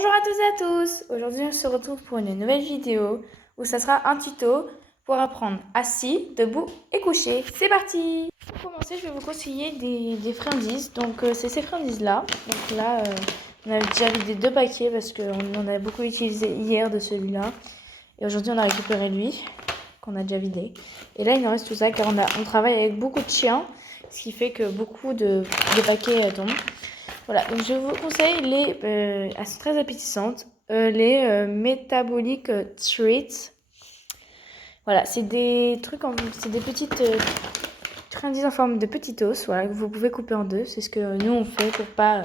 Bonjour à toutes et à tous. Aujourd'hui on se retrouve pour une nouvelle vidéo où ça sera un tuto pour apprendre assis, debout et couché. C'est parti. Pour commencer, je vais vous conseiller des friandises. Donc c'est ces friandises là. Donc là on a déjà vidé 2 paquets parce qu'on en a beaucoup utilisé hier de celui-là. Et aujourd'hui on a récupéré lui qu'on a déjà vidé. Et là il nous reste tout ça car on travaille avec beaucoup de chiens. Ce qui fait que beaucoup de paquets tombent. Voilà, donc je vous conseille les, elles sont très appétissantes, les Metabolic Treats. Voilà, c'est des trucs, c'est des petites friandises en forme de petits os, voilà, que vous pouvez couper en deux. C'est ce que nous on fait pour pas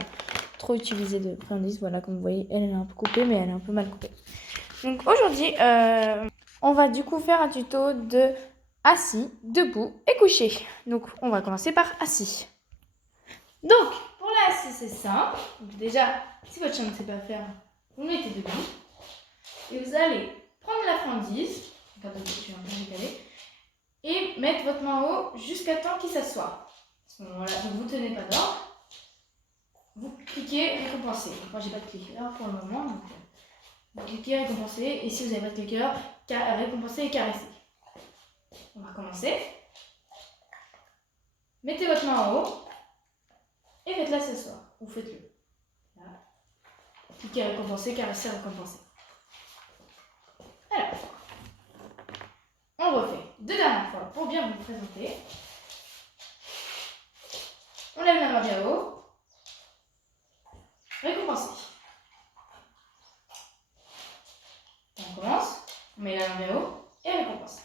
trop utiliser de friandises. Voilà, comme vous voyez, elle est un peu coupée, mais elle est un peu mal coupée. Donc aujourd'hui, on va du coup faire un tuto de assis, debout et couché. Donc on va commencer par assis. Donc, pour la assis, c'est simple. Donc déjà, si votre chien ne sait pas faire, vous mettez debout. Et vous allez prendre la friandise, et mettre votre main en haut jusqu'à temps qu'il s'assoie. À ce moment-là, vous ne tenez pas d'ordre. Vous cliquez récompenser. Moi, j'ai pas de cliqueur pour le moment. Donc, vous cliquez récompenser. Et si vous n'avez pas de cliqueur, récompenser et caresser. On va recommencer. Mettez votre main en haut. Et faites-la s'asseoir. Ou faites-le. Là. Cliquez récompenser, caresser, récompenser. Alors, on refait 2 dernières fois pour bien vous présenter. On lève la main bien haut. Récompenser. On commence. On met la main bien haut et récompense.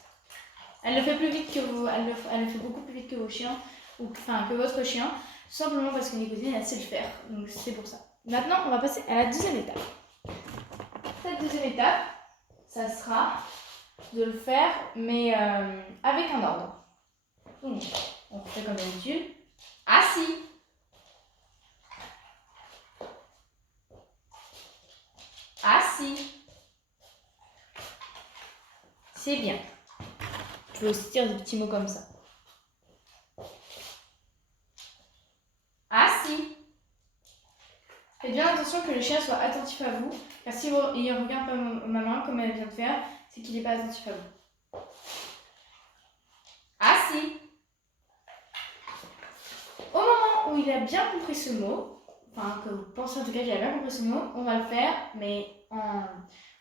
Elle le fait plus vite que vous. Elle le fait beaucoup plus vite que vos chiens. Enfin, que votre chien. Tout simplement parce que Nicodine, elle sait le faire. Donc c'est pour ça. Maintenant, on va passer à la deuxième étape. Cette deuxième étape, ça sera de le faire, mais avec un ordre. Donc, on fait comme d'habitude. Assis. Assis. C'est bien. Je vais aussi dire des petits mots comme ça. Assis. Faites bien attention que le chien soit attentif à vous, car si il ne regarde pas ma main comme elle vient de faire, c'est qu'il n'est pas attentif à vous. Assis. Au moment où il a bien compris ce mot, enfin que vous pensez en tout cas qu'il a bien compris ce mot, on va le faire, mais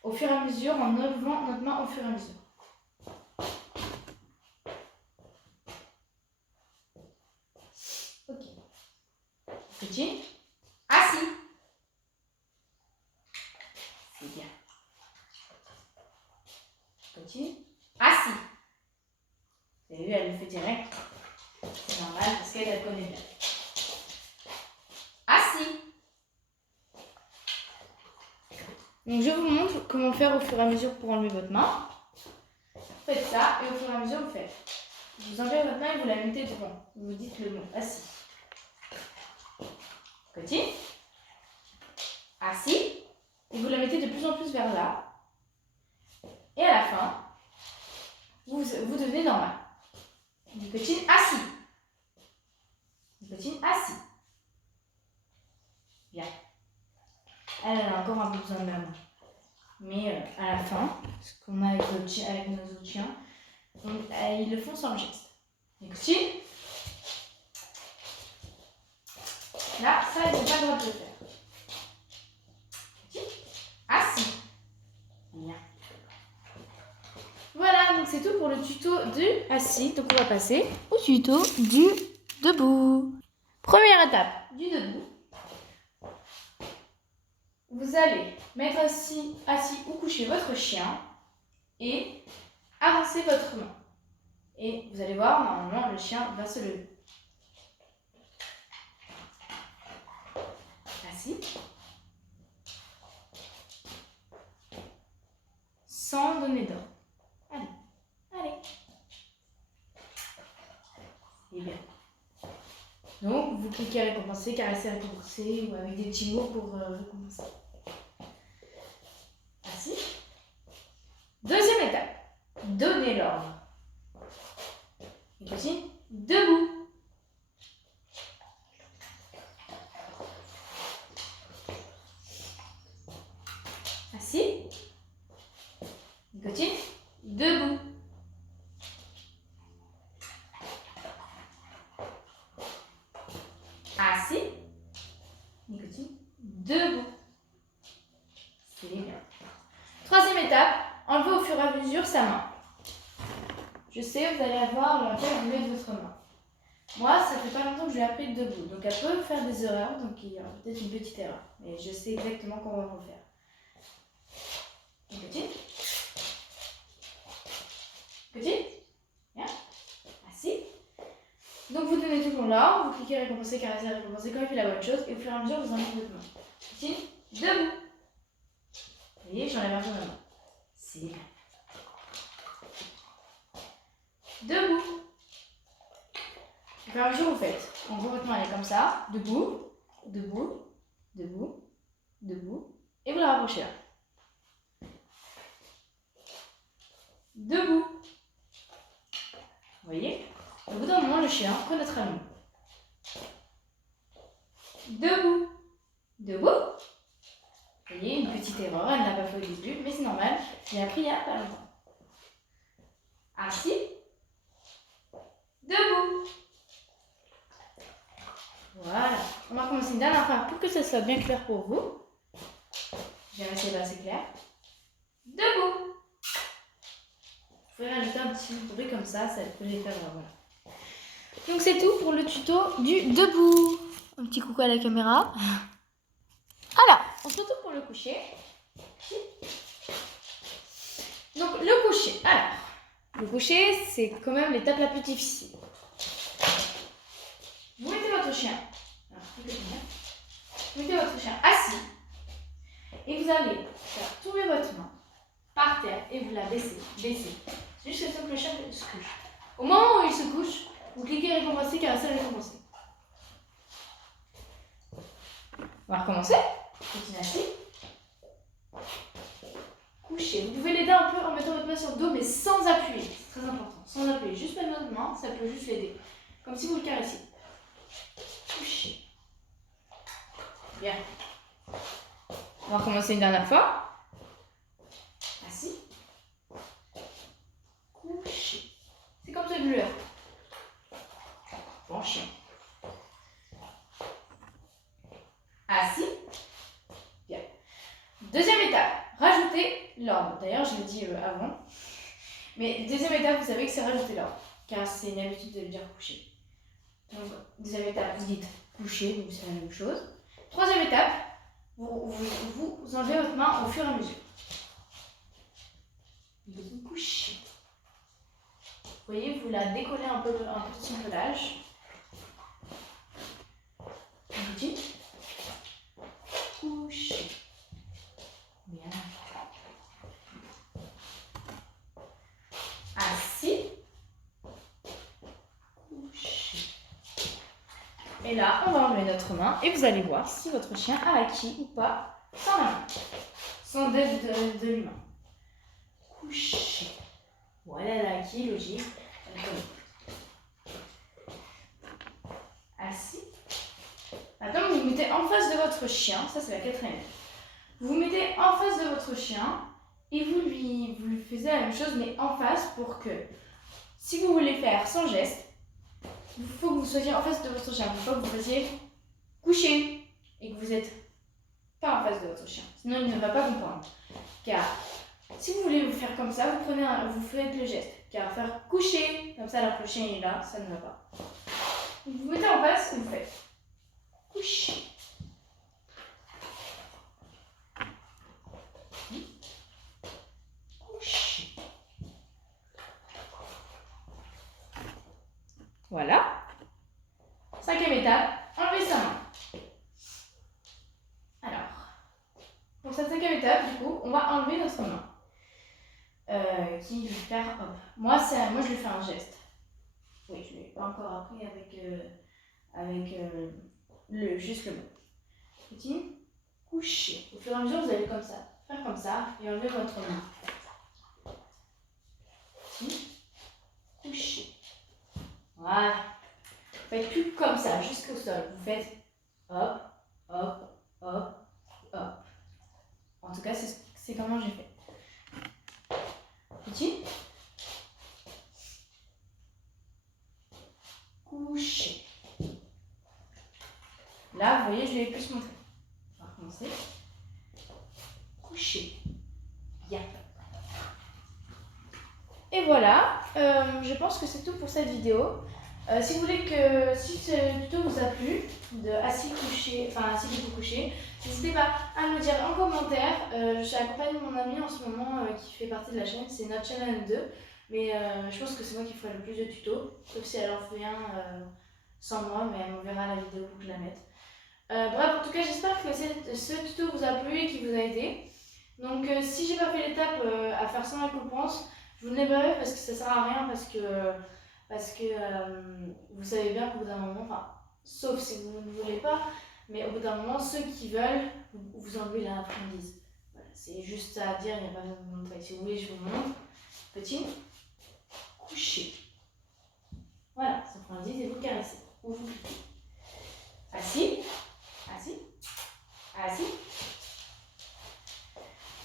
au fur et à mesure, en enlevant notre main au fur et à mesure. Ok. Petit. Assis. C'est bien. Petit. Assis. Vous avez vu, elle le fait direct. C'est normal parce qu'elle connaît bien. Assis. Donc je vous montre comment faire au fur et à mesure pour enlever votre main. Vous faites ça et au fur et à mesure vous faites. Vous enlevez votre main et vous la mettez devant. Vous dites le mot assis. Petit. Assis. Et vous la mettez de plus en plus vers là. Et à la fin, vous devenez normal. Petit assis. Petit assis. Bien. Elle a encore un peu besoin de la main. Mais à la fin, ce qu'on a avec nos autres chiens, ils le font sans le geste. Petit. Là, ça, ils n'ont pas le droit de le faire. Petit. Assis. Bien. Voilà, donc c'est tout pour le tuto du assis. Donc on va passer au tuto du debout. Première étape du debout. Vous allez mettre assis ou coucher votre chien et avancer votre main. Et vous allez voir, normalement, le chien va se lever. Assis. Sans donner d'ordre. Allez, allez. Et bien. Donc, vous cliquez récompenser, caresser, récompenser, ou avec des petits mots pour récompenser. Assis. Deuxième étape. Donnez l'ordre. Et aussi, debout. Troisième étape, enlevez au fur et à mesure sa main. Je sais, vous allez avoir dans lequel vous mettez votre main. Moi, ça fait pas longtemps que je l'ai appris debout, donc elle peut faire des erreurs, donc il y aura peut-être une petite erreur. Mais je sais exactement comment on va faire. Une petite. Petite. Bien. Assis. Donc vous tenez toujours là, vous cliquez récompenser, caresser, récompenser quand il fait la bonne chose, et au fur et à mesure, vous enlevez votre main. Petite. Debout. Vous voyez, j'enlève un peu ma main. C'est bien. Debout. Au fur et à mesure, vous faites. En gros, votre main elle est comme ça. Debout, debout, debout, debout. Et vous la rapprochez là. Debout. Vous voyez? Au bout d'un moment, le chien connaîtra le mot. Debout. Debout. Vous voyez, une petite erreur, elle n'a pas fait au début, mais c'est normal. J'ai appris il y a pas longtemps. Assis. Debout. Voilà. On va commencer une dernière fois pour que ça soit bien clair pour vous. J'ai essayé d'assez clair. Debout. Vous pouvez rajouter un petit bruit comme ça peut les faire. Voilà. Donc c'est tout pour le tuto du debout. Un petit coucou à la caméra. Alors, on se retrouve pour le coucher. Donc le coucher. Alors, le coucher, c'est quand même l'étape la plus difficile. Vous mettez votre chien. Alors, vous mettez votre chien assis. Et vous allez faire tourner votre main par terre et vous la baissez. Jusqu'à ce que le chien se couche. Au moment où il se couche, vous cliquez récompenser, caresser, récompenser. On va recommencer. Petit assis. Coucher. Vous pouvez l'aider un peu en mettant votre main sur le dos, mais sans appuyer. C'est très important. Sans appuyer. Juste mettre votre main, ça peut juste l'aider. Comme si vous le caressiez. Coucher. Bien. On va recommencer une dernière fois. Assis. Couché. C'est comme ça que je le fais. Bon chien. Assis. Bien. Deuxième étape. Rajoutez l'ordre. D'ailleurs, je l'ai dit avant. Mais deuxième étape, vous savez que c'est rajouter l'ordre. Car c'est une habitude de le dire coucher. Donc, deuxième étape, vous dites coucher, donc c'est la même chose. Troisième étape, vous enlevez votre main au fur et à mesure. Vous couchez. Vous voyez, vous la décollez un petit pelage. Vous dites coucher. Bien. Assis. Couché. Et là, on va enlever notre main et vous allez voir si votre chien a acquis ou pas sans la main, sans aide de l'humain. Couché. Voilà, elle a acquis, logique. Assis. Maintenant, vous vous mettez en face de votre chien. Ça, c'est la quatrième. Vous vous mettez en face de votre chien et vous lui faites la même chose, mais en face pour que, si vous voulez faire sans geste, il faut que vous soyez en face de votre chien. Il faut que vous fassiez coucher et que vous n'êtes pas en face de votre chien. Sinon, il ne va pas comprendre. Car si vous voulez vous faire comme ça, vous faites le geste. Car faire coucher, comme ça alors que le chien est là, ça ne va pas. Donc, vous mettez en face et vous faites coucher. Coucher. Voilà. Cinquième étape, enlevez sa main. Alors, pour cette cinquième étape, du coup, on va enlever notre main. Qui va faire hop. Moi, je lui fais un geste. Oui, je ne l'ai pas encore appris avec juste le mot. Petit coucher. Au fur et à mesure, vous allez comme ça, faire comme ça et enlever votre main. Petit coucher. Voilà. Vous faites plus comme ça, jusqu'au sol. Vous faites hop, hop, hop, hop. En tout cas, c'est comment j'ai fait. Petit. Coucher. Là, vous voyez, je vais plus montrer. On va recommencer. Coucher. Bien. voilà, je pense que c'est tout pour cette vidéo. Si vous voulez si ce tuto vous a plu, de assis couché, enfin assis debout couché, n'hésitez pas à me le dire en commentaire. Je suis accompagnée de mon ami en ce moment qui fait partie de la chaîne, c'est notre chaîne à nous deux. Mais je pense que c'est moi qui ferai le plus de tutos, sauf si elle en fait un sans moi, mais elle m'enverra la vidéo pour que je la mette. Bref, en tout cas, j'espère que ce tuto vous a plu et qu'il vous a aidé. Donc si j'ai pas fait l'étape à faire sans récompense, je vous ne l'ai pas fait parce que ça sert à rien, parce que vous savez bien qu'au bout d'un moment, enfin, sauf si vous ne voulez pas, mais au bout d'un moment, ceux qui veulent, vous enlevez la friandise. Voilà, c'est juste à dire, il n'y a pas besoin de vous montrer. Si vous voulez, je vous montre. Petit coucher. Voilà, ça friandise et vous caressez. Ou vous piquez. Assis. Assis. Assis.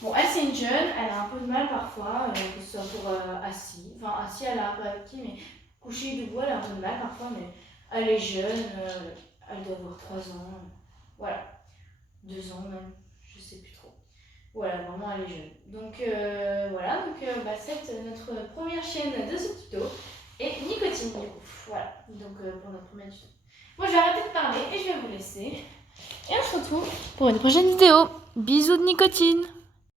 Bon, elle c'est une jeune, elle a un peu de mal parfois, que ce soit pour assis. Enfin, assis elle a un peu acquis, mais couchée debout elle a un peu de mal parfois, mais elle est jeune, elle doit avoir 3 ans, voilà, 2 ans même, je sais plus trop. Voilà, vraiment elle est jeune. Donc voilà, donc c'est notre première chaîne de ce tuto. Et Nicotine du coup, voilà, donc pour notre premier tuto. Moi je vais arrêter de parler et je vais vous laisser. Et on se retrouve pour une prochaine vidéo. Bisous de Nicotine.